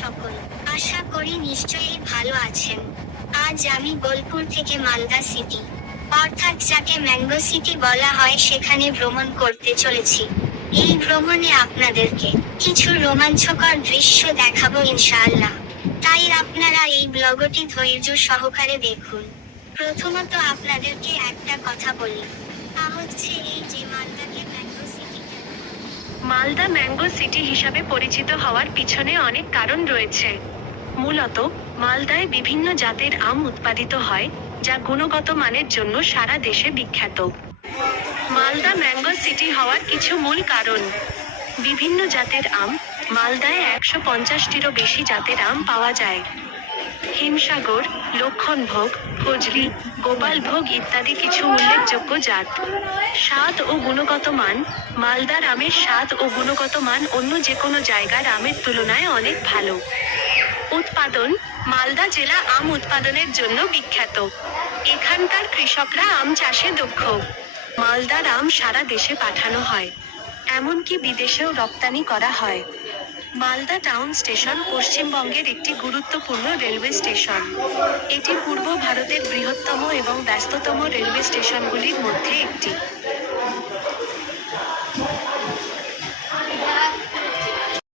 সকল? আশা করি নিশ্চয়ই ভালো আছেন। আজ আমি বোলপুর থেকে মালদা সিটি, অর্থাৎ যাকে ম্যাঙ্গো সিটি বলা হয়, সেখানে ভ্রমণ করতে চলেছি। এই ভ্রমণে আপনাদেরকে কিছু রোমাঞ্চকর দৃশ্য দেখাবো ইনশাআল্লাহ। তাই আপনারা এই ব্লগটি ধৈর্য সহকারে দেখুন। প্রথমত আপনাদেরকে একটা কথা বলি, তা হচ্ছে এই যে মালদাকে ম্যাঙ্গো সিটি কেন বলে? মালদা ম্যাঙ্গো সিটি হিসাবে পরিচিত হওয়ার পিছনে অনেক কারণ রয়েছে। মূলত, মালদায় বিভিন্ন জাতের আম উৎপাদিত হয়, যা গুণগত মানের জন্য সারা দেশে বিখ্যাত। মালদা ম্যাঙ্গো সিটি হওয়ার কিছু মূল কারণ: বিভিন্ন জাতের আম। মালদায় 150টিরও বেশি জাতের আম পাওয়া যায়। হিমসাগর, লক্ষণভোগ, ফজলি, গোপালভোগ ইত্যাদি কিছু উল্লেখযোগ্য জাত। স্বাদ ও গুণগত মান: মালদার আমের স্বাদ ও গুণগত মান অন্য যেকোনো জায়গার আমের তুলনায় অনেক ভালো। উৎপাদন: মালদা জেলা আম উৎপাদনের জন্য বিখ্যাত। এখানকার কৃষকরা আম চাষে দক্ষ। মালদার আম সারা দেশে পাঠানো হয়, এমনকি বিদেশেও রপ্তানি করা হয়। মালদা টাউন স্টেশন পশ্চিমবঙ্গের একটি গুরুত্বপূর্ণ রেলওয়ে স্টেশন। এটি পূর্ব ভারতের বৃহত্তম এবং ব্যস্ততম রেলওয়ে স্টেশনগুলির মধ্যে একটি।